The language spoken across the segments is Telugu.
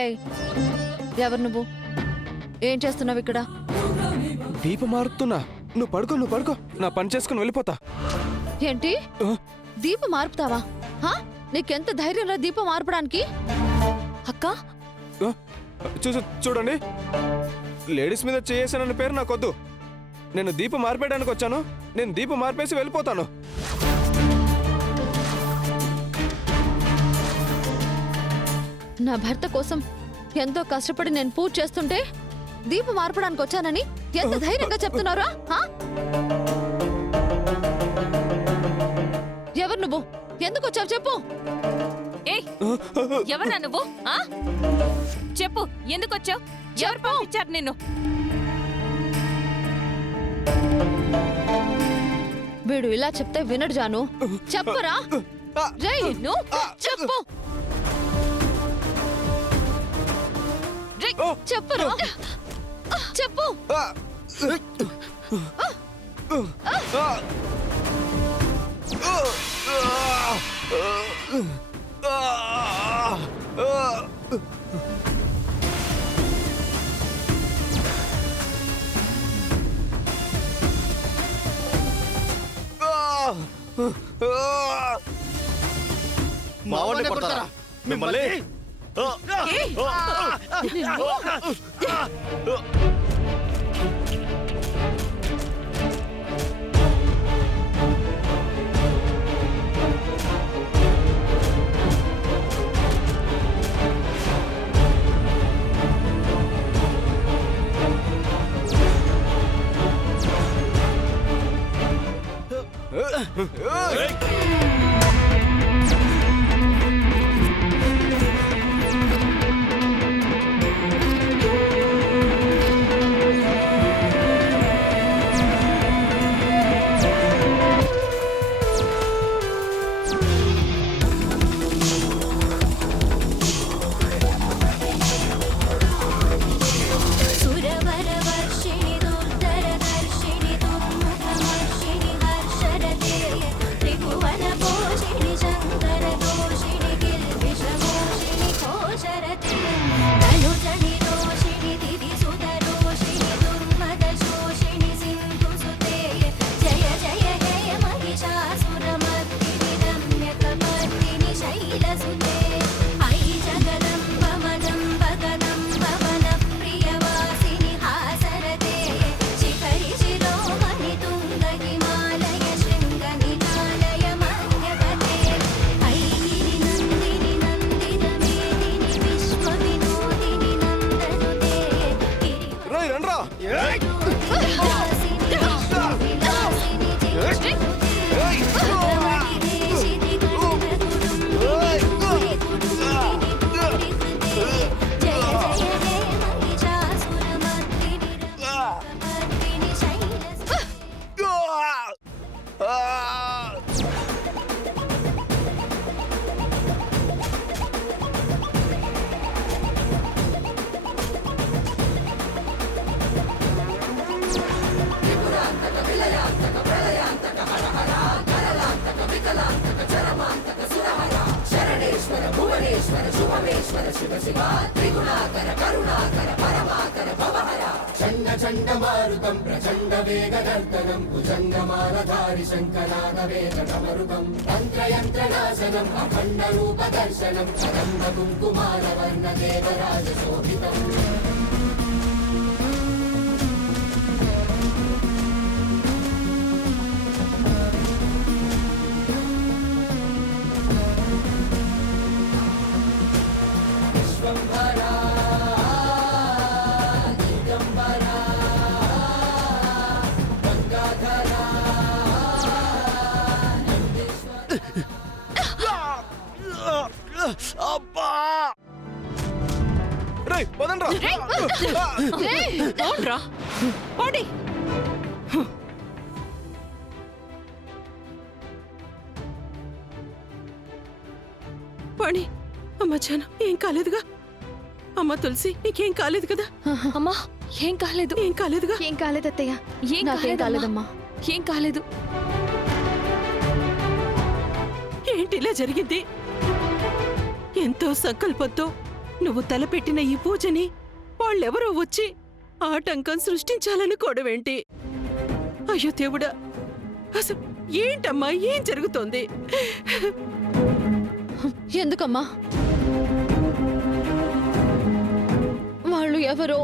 ఏయ్, ఎవరు నువ్వు? ఏం చేస్తున్నావు ఇక్కడ? దీపం మారుతున్నా. నువ్వు పడుకో. నా పని చేసుకుని వెళ్ళిపోతా. ఏంటి? దీపం మార్పుతావా? నీకెంత ధైర్యంలో దీపం మార్పడానికి? అక్క, చూడండి, లేడీస్ మీద చేసానన్న పేరు నాకొద్దు. నేను దీపం మార్పేయడానికి వచ్చాను. నేను దీపం మార్పేసి వెళ్ళిపోతాను. నా భర్త కోసం ఎంతో కష్టపడి నేను పూజ చేస్తుంటే దీపం మార్పడానికి వచ్చానని ఎంత ధైర్యంగా చెప్తున్నారా? ఎవరు నువ్వు? ఎందుకు వచ్చావు చెప్పు. ఎవరా నువ్వు? చెప్పు, ఎందుకు వచ్చావు? ఎవరు పంపించారు నిన్ను? వీడు ఇలా చెప్తే వినడు జాను. చెప్పరా? రేయ్, నువ్వు చెప్పు. చెప్పురా, చెప్పు. మావాడిని కొడతారా మిమ్మల్ని? చండమారుతం ప్రచండ వేగదర్తనం భుజంగమాలధారి శంకరానవేదమరుతం తంత్రయంత్రనాశనం అఖండ రూప దర్శనం కదంబ కుంకుమాల వర్ణ దేవరాజ శోభితం. వాణి, అమ్మ జాను, ఏం కాలేదుగా? అమ్మ తులసి, నీకేం కాలేదు కదా? అమ్మా, ఏం కాలేదు. ఏం కాలేదుగా? ఏం కాలేదు అత్తయ్య. ఏం కాలేదమ్మా. ఏం కాలేదు. ఏంటి ఇలా జరిగింది? ఎంతో సంకల్పంతో నువ్వు తలపెట్టిన ఈ పూజని వాళ్ళెవరో వచ్చి ఆటంకం సృష్టించాలనుకోవడమేంటి? అయ్యో దేవుడా, అసలు ఏంటమ్మా, ఏం జరుగుతోంది? ఎందుకమ్మా? వాళ్ళు ఎవరో,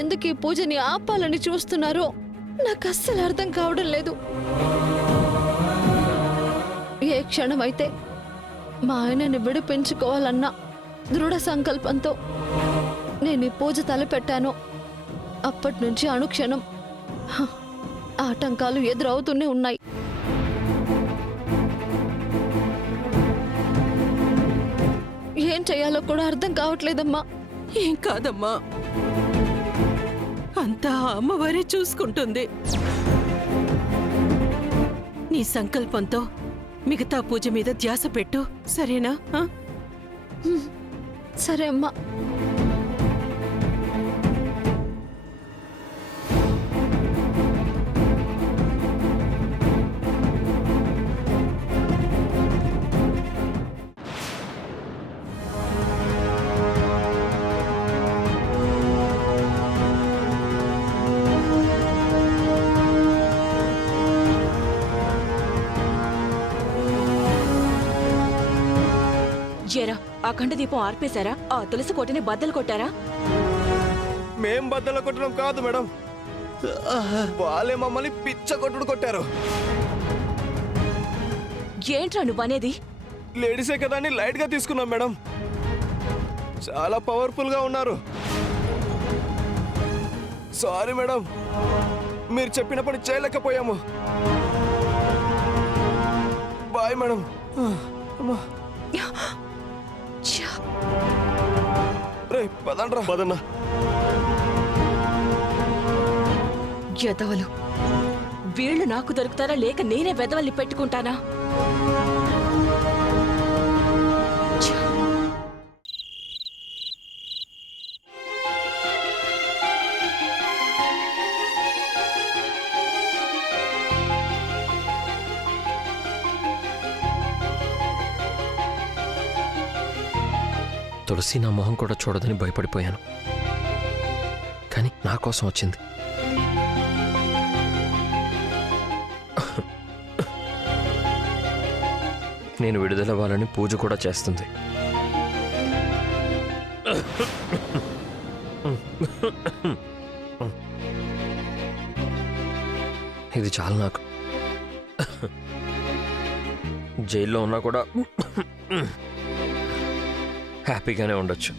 ఎందుకు ఈ పూజని ఆపాలని చూస్తున్నారో నాకు అస్సలు అర్థం కావడం లేదు. ఏ క్షణమైతే మా ఆయనని విడిపించుకోవాలన్న దృఢ సంకల్పంతో నేను ఈ పూజ తలపెట్టాను, అప్పటి నుంచి అనుక్షణం ఆటంకాలు ఎదురవుతూనే ఉన్నాయి. ఏం చేయాలో కూడా అర్థం కావట్లేదమ్మా. ఏం కాదమ్మా, అంతా ఆ అమ్మవారే చూసుకుంటుంది. నీ సంకల్పంతో మిగతా పూజ మీద ధ్యాస పెట్టు, సరేనా? సరే అమ్మా. ఏరా, అఖండ దీపం ఆర్పేశారా? ఆ తులసి కోటని బద్దలు కొట్టారా? మేం బద్దలు కొట్టడం కాదు మేడం, వాళ్ళే మమ్మల్ని పిచ్చ కొట్టుడు కొట్టారు. ఏంట్రా నువ్వనేది? లేడీసే కదా అని లైట్ గా తీసుకున్నాం మేడం. చాలా పవర్ఫుల్ గా ఉన్నారు. సారీ మేడం, మీరు చెప్పినప్పుడు చేయలేకపోయాము. Bye madam. అమ్మా. రే పదండ్రా. పదన్నా. ఎదవలు వీళ్ళు నాకు దొరుకుతారా, లేక నేనే వెదవల్ని పెట్టుకుంటానా? తులసి నా మొహం కూడా చూడదని భయపడిపోయాను, కానీ నా కోసం వచ్చింది. నేను విడుదలవ్వాలని పూజ కూడా చేస్తుంది. ఇది చాలు నాకు. జైల్లో ఉన్నా కూడా హ్యాపీగానే ఉండొచ్చు.